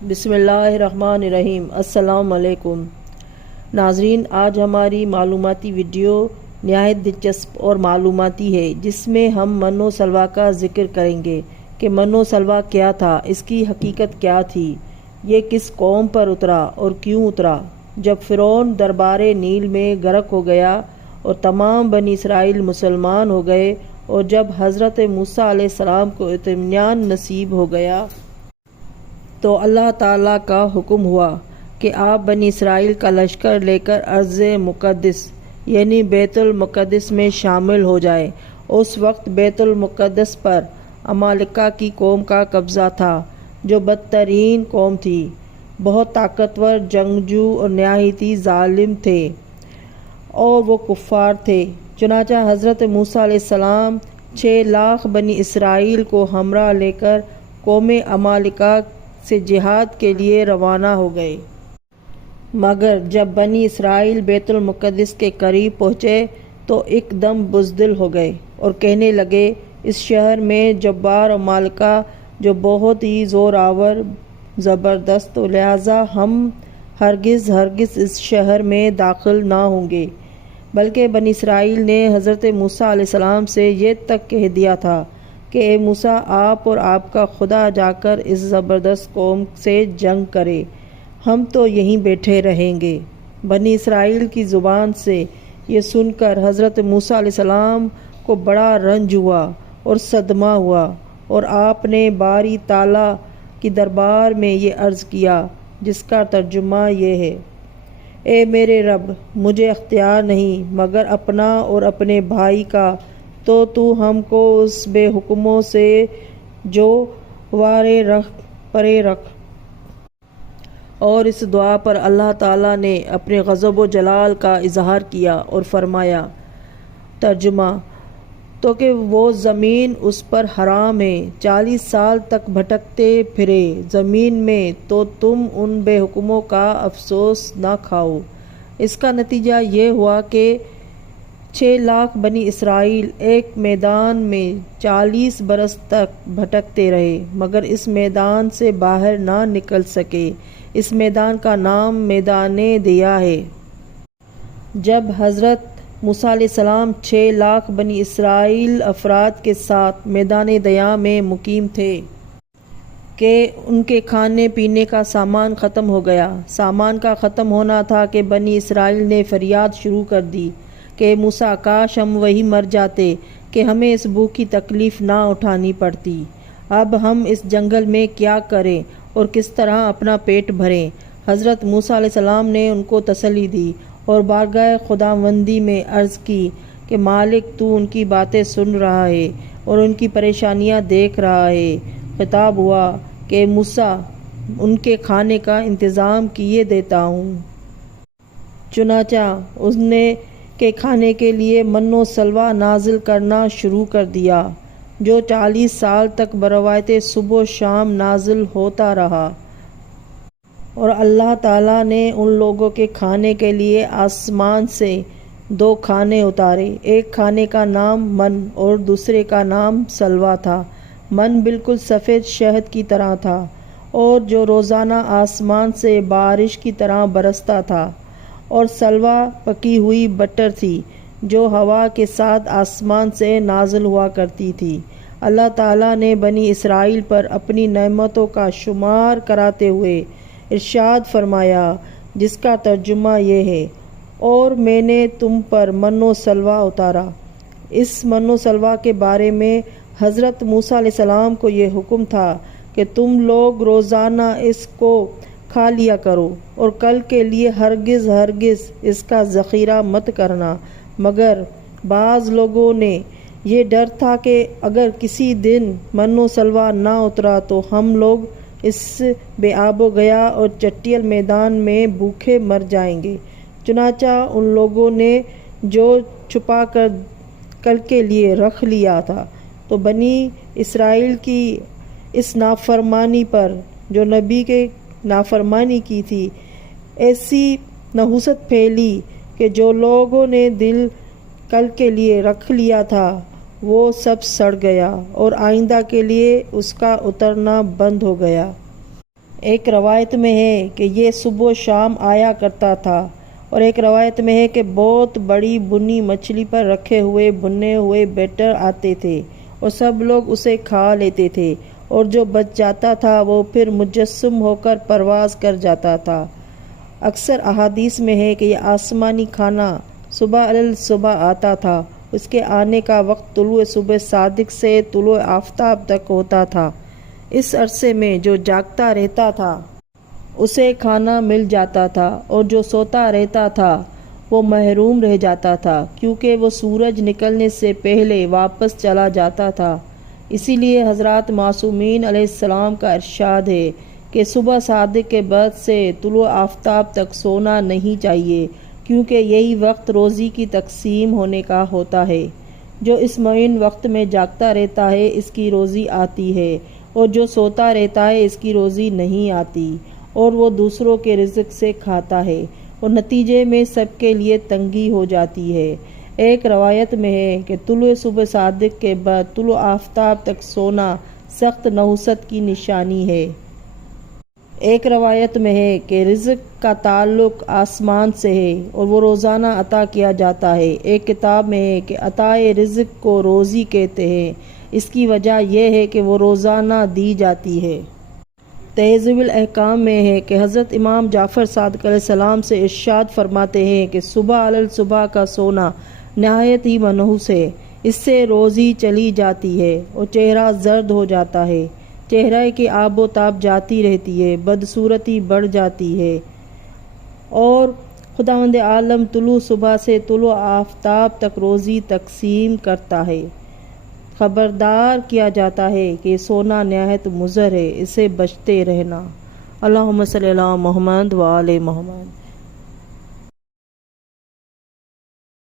بسم اللہ الرحمن الرحیم۔ السلام علیکم ناظرین، آج ہماری معلوماتی ویڈیو نہایت دلچسپ اور معلوماتی ہے، جس میں ہم من و سلویٰ کا ذکر کریں گے کہ من و سلویٰ کیا تھا، اس کی حقیقت کیا تھی، یہ کس قوم پر اترا اور کیوں اترا۔ جب فرعون دربار نیل میں غرق ہو گیا اور تمام بنی اسرائیل مسلمان ہو گئے، اور جب حضرت موسیٰ علیہ السلام کو اطمینان نصیب ہو گیا تو اللہ تعالیٰ کا حکم ہوا کہ آپ بنی اسرائیل کا لشکر لے کر ارض مقدس یعنی بیت المقدس میں شامل ہو جائے۔ اس وقت بیت المقدس پر عمالقہ کی قوم کا قبضہ تھا، جو بدترین قوم تھی، بہت طاقتور، جنگجو اور نہایت ہی ظالم تھے، اور وہ کفار تھے۔ چنانچہ حضرت موسیٰ علیہ السلام 6 لاکھ بنی اسرائیل کو ہمراہ لے کر قوم عمالقہ سے جہاد کے لیے روانہ ہو گئے۔ مگر جب بنی اسرائیل بیت المقدس کے قریب پہنچے تو ایک دم بزدل ہو گئے اور کہنے لگے، اس شہر میں جبار عمالقہ جو بہت ہی زور آور، زبردست، لہذا ہم ہرگز اس شہر میں داخل نہ ہوں گے۔ بلکہ بنی اسرائیل نے حضرت موسیٰ علیہ السلام سے یہ تک کہہ دیا تھا کہ اے موسیٰ، آپ اور آپ کا خدا جا کر اس زبردست قوم سے جنگ کرے، ہم تو یہیں بیٹھے رہیں گے۔ بنی اسرائیل کی زبان سے یہ سن کر حضرت موسیٰ علیہ السلام کو بڑا رنج ہوا اور صدمہ ہوا، اور آپ نے باری تعالیٰ کی دربار میں یہ عرض کیا، جس کا ترجمہ یہ ہے: اے میرے رب، مجھے اختیار نہیں مگر اپنا اور اپنے بھائی کا، تو ہم کو اس بے حکموں سے جو وارے رکھ پرے رکھ۔ اور اس دعا پر اللہ تعالیٰ نے اپنے غضب و جلال کا اظہار کیا اور فرمایا۔ ترجمہ: تو کہ وہ زمین اس پر حرام ہے، 40 سال تک بھٹکتے پھرے زمین میں، تو تم ان بے حکموں کا افسوس نہ کھاؤ۔ اس کا نتیجہ یہ ہوا کہ 6 لاکھ بنی اسرائیل ایک میدان میں 40 برس تک بھٹکتے رہے، مگر اس میدان سے باہر نہ نکل سکے۔ اس میدان کا نام میدان دیا ہے۔ جب حضرت موسیٰ علیہ السلام 6 لاکھ بنی اسرائیل افراد کے ساتھ میدان دیا میں مقیم تھے کہ ان کے کھانے پینے کا سامان ختم ہو گیا۔ سامان کا ختم ہونا تھا کہ بنی اسرائیل نے فریاد شروع کر دی کہ موسیٰ، کاش ہم وہیں مر جاتے کہ ہمیں اس بھوک کی تکلیف نہ اٹھانی پڑتی۔ اب ہم اس جنگل میں کیا کریں اور کس طرح اپنا پیٹ بھریں؟ حضرت موسیٰ علیہ السلام نے ان کو تسلی دی اور بارگاہ خداوندی میں عرض کی کہ مالک، تو ان کی باتیں سن رہا ہے اور ان کی پریشانیاں دیکھ رہا ہے۔ خطاب ہوا کہ موسیٰ، ان کے کھانے کا انتظام کیے دیتا ہوں۔ چنانچہ اس نے کے کھانے کے لیے من و سلویٰ نازل کرنا شروع کر دیا، جو 40 سال تک بروایت صبح و شام نازل ہوتا رہا۔ اور اللہ تعالیٰ نے ان لوگوں کے کھانے کے لیے آسمان سے 2 کھانے اتارے، ایک کھانے کا نام من اور دوسرے کا نام سلویٰ تھا۔ من بالکل سفید شہد کی طرح تھا، اور جو روزانہ آسمان سے بارش کی طرح برستا تھا، اور سلویٰ پکی ہوئی بٹر تھی، جو ہوا کے ساتھ آسمان سے نازل ہوا کرتی تھی۔ اللہ تعالیٰ نے بنی اسرائیل پر اپنی نعمتوں کا شمار کراتے ہوئے ارشاد فرمایا، جس کا ترجمہ یہ ہے: اور میں نے تم پر من و سلویٰ اتارا۔ اس من و سلویٰ کے بارے میں حضرت موسیٰ علیہ السلام کو یہ حکم تھا کہ تم لوگ روزانہ اس کو کھا لیا کرو، اور کل کے لیے ہرگز اس کا ذخیرہ مت کرنا۔ مگر بعض لوگوں نے یہ ڈر تھا کہ اگر کسی دن من و سلویٰ نہ اترا تو ہم لوگ اس بے آب و گیا اور چٹیل میدان میں بھوکے مر جائیں گے۔ چنانچہ ان لوگوں نے جو چھپا کر کل کے لیے رکھ لیا تھا، تو بنی اسرائیل کی اس نافرمانی پر، جو نبی کے نافرمانی کی تھی، ایسی نحوست پھیلی کہ جو لوگوں نے دل کل کے لیے رکھ لیا تھا وہ سب سڑ گیا، اور آئندہ کے لیے اس کا اترنا بند ہو گیا۔ ایک روایت میں ہے کہ یہ صبح و شام آیا کرتا تھا، اور ایک روایت میں ہے کہ بہت بڑی بنی مچھلی پر رکھے ہوئے بنے ہوئے بیٹر آتے تھے اور سب لوگ اسے کھا لیتے تھے، اور جو بچ جاتا تھا وہ پھر مجسم ہو کر پرواز کر جاتا تھا۔ اکثر احادیث میں ہے کہ یہ آسمانی کھانا صبح الصبح آتا تھا۔ اس کے آنے کا وقت طلوع صبح صادق سے طلوع آفتاب تک ہوتا تھا۔ اس عرصے میں جو جاگتا رہتا تھا اسے کھانا مل جاتا تھا، اور جو سوتا رہتا تھا وہ محروم رہ جاتا تھا، کیونکہ وہ سورج نکلنے سے پہلے واپس چلا جاتا تھا۔ اسی لیے حضرات معصومین علیہ السلام کا ارشاد ہے کہ صبح صادق کے بعد سے طلوع آفتاب تک سونا نہیں چاہیے، کیونکہ یہی وقت روزی کی تقسیم ہونے کا ہوتا ہے۔ جو اس معین وقت میں جاگتا رہتا ہے اس کی روزی آتی ہے، اور جو سوتا رہتا ہے اس کی روزی نہیں آتی، اور وہ دوسروں کے رزق سے کھاتا ہے، اور نتیجے میں سب کے لیے تنگی ہو جاتی ہے۔ ایک روایت میں ہے کہ طلوع صبح صادق کے بعد طلوع آفتاب تک سونا سخت نحوست کی نشانی ہے۔ ایک روایت میں ہے کہ رزق کا تعلق آسمان سے ہے اور وہ روزانہ عطا کیا جاتا ہے۔ ایک کتاب میں ہے کہ عطائے رزق کو روزی کہتے ہیں، اس کی وجہ یہ ہے کہ وہ روزانہ دی جاتی ہے۔ تہذیب الاحکام میں ہے کہ حضرت امام جعفر صادق علیہ السلام سے ارشاد فرماتے ہیں کہ صبح الصبح کا سونا نہایت ہی منحوس ہے، اس سے روزی چلی جاتی ہے اور چہرہ زرد ہو جاتا ہے، چہرے کی آب و تاب جاتی رہتی ہے، بدصورتی بڑھ جاتی ہے، اور خداوند عالم طلوع صبح سے طلوع آفتاب تک روزی تقسیم کرتا ہے۔ خبردار کیا جاتا ہے کہ سونا نہایت مضر ہے، اسے بچتے رہنا۔ اللہم صلی علی محمد و آل محمد۔